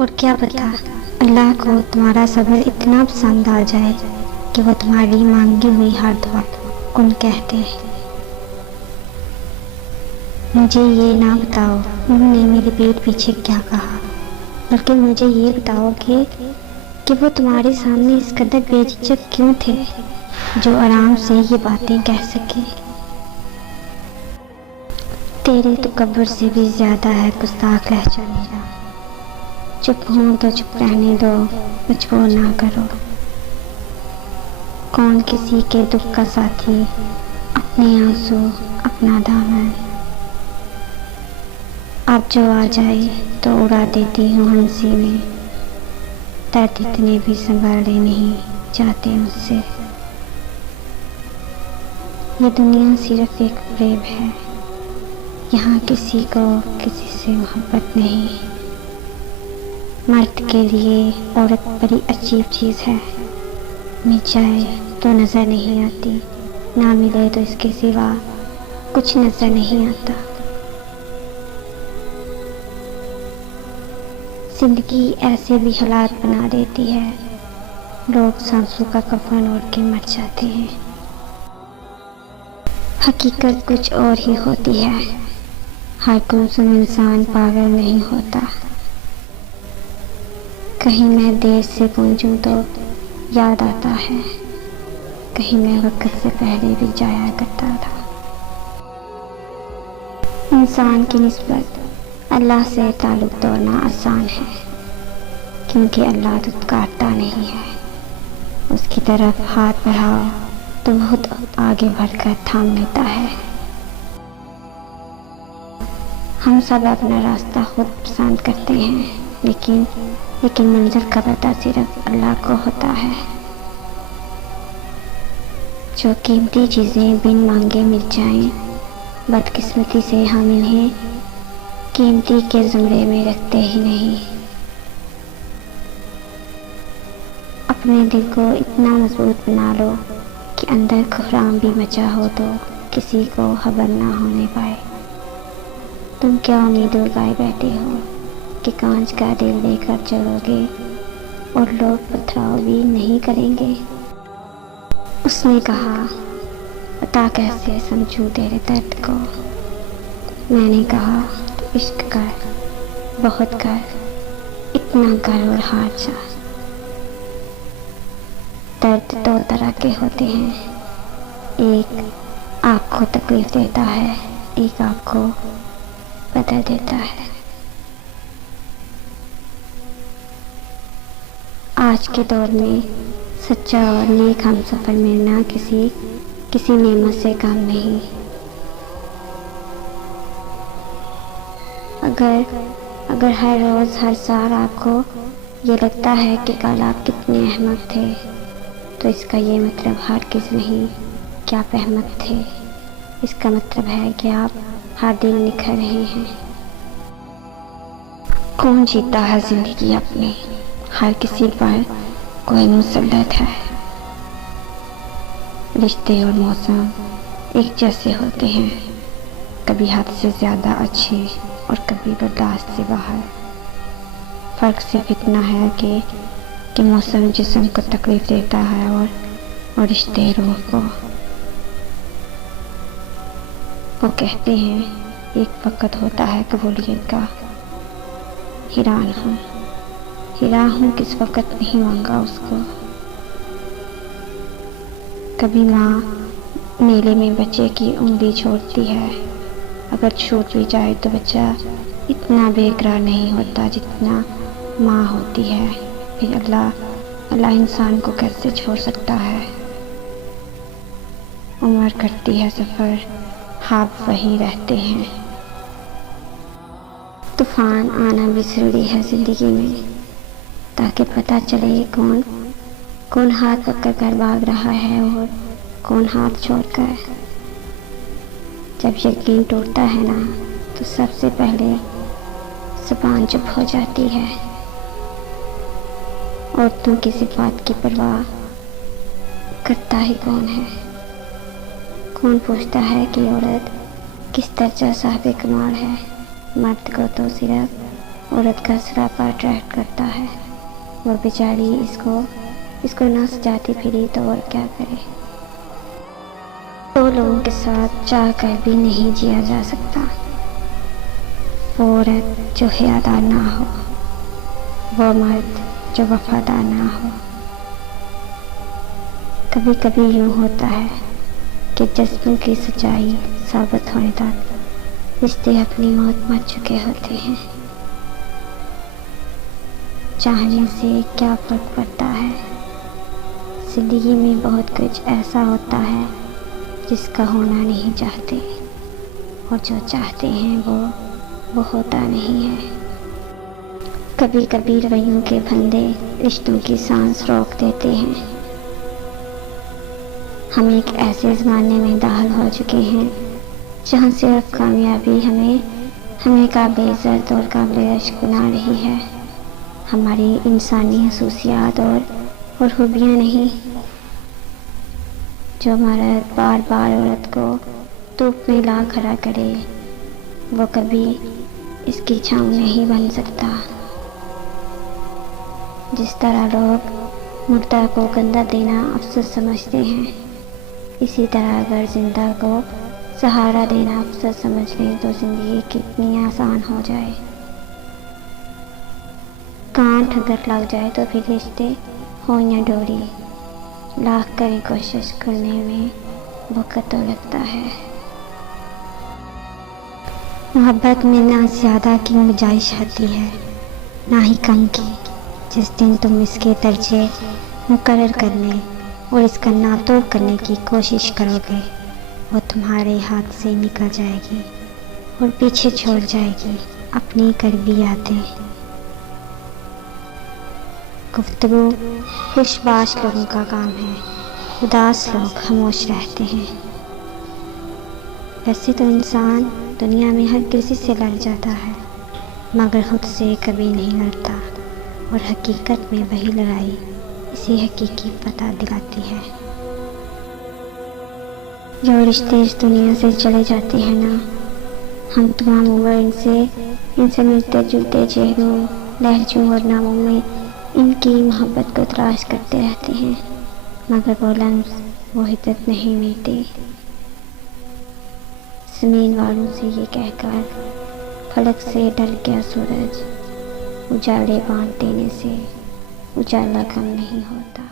और क्या पता अल्लाह को तुम्हारा सब्र इतना पसंद आ जाए कि वो तुम्हारी मांगी हुई हर दुआ कौन कहते हैं। मुझे ये ना बताओ उन्होंने मेरे पीठ पीछे क्या कहा, बल्कि मुझे ये बताओ कि वो तुम्हारे सामने इस कदर बेझिझक क्यों थे जो आराम से ये बातें कह सके। तेरे तो कब्र से भी ज्यादा है गुस्ताख लहजा मेरा। चुप हूँ तो चुप रहने दो, मजबूर ना करो। कौन किसी के दुख का साथी, अपने आंसू अपना दामन। अब जो आ जाए तो उड़ा देती हूँ हंसी में, दर्द इतने भी संभाले नहीं जाते मुझसे। ये दुनिया सिर्फ एक प्रेम है, यहाँ किसी को किसी से मोहब्बत नहीं। मर्द के लिए औरत बड़ी अजीब चीज़ है, मिल जाए तो नज़र नहीं आती, ना मिले तो इसके सिवा कुछ नज़र नहीं आता। जिंदगी ऐसे भी हालात बना देती है, लोग सांसों का कफन ओढ़ के मर जाते हैं। हकीकत कुछ और ही होती है, हर गुमसुम इंसान पागल नहीं होता। कहीं मैं देर से पहुंचूं तो याद आता है, कहीं मैं वक्त से पहले भी जाया करता था। इंसान की निस्बत अल्लाह से ताल्लुक़ तोड़ना आसान है, क्योंकि अल्लाह दुत्कारता नहीं है। उसकी तरफ हाथ बढ़ाओ तो बहुत आगे बढ़कर थाम लेता है। हम सब अपना रास्ता खुद पसंद करते हैं, लेकिन मंजिल का पता सिर्फ अल्लाह को होता है। जो कीमती चीज़ें बिन मांगे मिल जाएं, बदकिस्मती से हम इन्हें कीमती के ज़ुमरे में रखते ही नहीं। अपने दिल को इतना मजबूत बना लो कि अंदर खुराम भी मचा हो तो किसी को खबर ना होने पाए। तुम क्या उम्मीद लगाए बैठे हो कि कांच का दिल लेकर चलोगे और लोग पथराव भी नहीं करेंगे। उसने कहा, पता कैसे समझूं तेरे दर्द को। मैंने कहा, तो इश्क कर, बहुत कर, इतना कर और हार जा। दर्द दो तरह के होते हैं, एक आपको तकलीफ देता है, एक आपको बदल देता है। आज के दौर में सच्चा और नेक हमसफर मिलना किसी नेमत से कम नहीं। अगर हर रोज़ हर साल आपको ये लगता है कि कल आप कितने अहमक थे, तो इसका ये मतलब हरगिज़ नहीं कि आप अहमक थे। इसका मतलब है कि आप हर दिन निखर रहे हैं। कौन जीता है जिंदगी अपनी, हर किसी पर कोई मुसल्लत है। रिश्ते और मौसम एक जैसे होते हैं, कभी हद से ज़्यादा अच्छे और कभी बर्दाश्त से बाहर। फ़र्क सिर्फ इतना है कि मौसम जिस्म को तकलीफ़ देता है और रिश्ते रूह को। वो कहते हैं एक वक़्त होता है कबूलियत का। हैरान हूँ किस वक़्त नहीं मांगा उसको। कभी माँ मेले में बच्चे की उंगली छोड़ती है, अगर छूट भी जाए तो बच्चा इतना बेकरार नहीं होता जितना माँ होती है। फिर अल्लाह इंसान को कैसे छोड़ सकता है। उम्र कटती है सफ़र, ख्वाब वही रहते हैं। तूफान आना भी ज़रूरी है ज़िंदगी में, ताकि पता चले कौन हाथ पकड़ कर भाग रहा है और कौन हाथ छोड़कर। जब यकीन टूटता है ना, तो सबसे पहले ज़ुबान चुप हो जाती है। और तुम किसी बात की परवाह करता ही कौन है। कौन पूछता है कि औरत किस दर्जा साहिब कमाल है। मर्द को तो सिर्फ औरत का सरापा अट्रैक्ट करता है। वो बेचारी इसको ना सजाती फिरी तो और क्या करे। दो लोगों के साथ चाह कर भी नहीं जिया जा सकता। वो औरत जो हयादार ना हो, वो मर्द जो वफादार ना हो। कभी कभी यूँ होता है कि जज्बों की सच्चाई साबित होने तक रिश्ते अपनी मौत मर चुके होते हैं। चाहने से क्या फर्क पड़ता है। जिंदगी में बहुत कुछ ऐसा होता है जिसका होना नहीं चाहते, और जो चाहते हैं वो होता नहीं है। कभी कभी रवैयों के फंदे रिश्तों की सांस रोक देते हैं। हम एक ऐसे ज़माने में दाखिल हो चुके हैं जहाँ सिर्फ कामयाबी हमें काबिल इज़्ज़त और काबिल इश्क बना रही है, हमारी इंसानी खसूसियात और खूबियाँ नहीं। जो मर्द बार बार औरत को धूप में ला खड़ा करे, वो कभी इसकी छाँव नहीं बन सकता। जिस तरह लोग मुर्दा को गंदा देना अफसोस समझते हैं, इसी तरह अगर जिंदा को सहारा देना अफसोस समझ लें तो ज़िंदगी कितनी आसान हो जाए। गांठ अगर लग जाए तो फिर रिश्ते हो या डोरी, लाख करें कोशिश करने में वक्त तो लगता है। मोहब्बत में ना ज़्यादा की गुंजाइश होती है, ना ही कम की। जिस दिन तुम इसके दर्जे मुकर्रर करने और इसका नापतोल करने की कोशिश करोगे, वो तुम्हारे हाथ से निकल जाएगी और पीछे छोड़ जाएगी अपनी करीबी यादें। गुफ्तगू खुशबाश लोगों का काम है, उदास लोग खामोश रहते हैं। वैसे तो इंसान दुनिया में हर किसी से लड़ जाता है, मगर खुद से कभी नहीं लड़ता, और हकीकत में वही लड़ाई इसे हकीकी पता दिलाती है। जो रिश्ते इस दुनिया से चले जाते हैं ना, हम तमाम उम्र इनसे मिलते जुलते चेहरों, लहजों और नामों में इनकी मोहब्बत को तलाश करते रहते हैं, मगर वो लम्स वो हिद्दत नहीं मिलती। ज़मीन वालों से ये कहकर फलक से ढल गया सूरज, उजाले बांट देने से उजाला कम नहीं होता।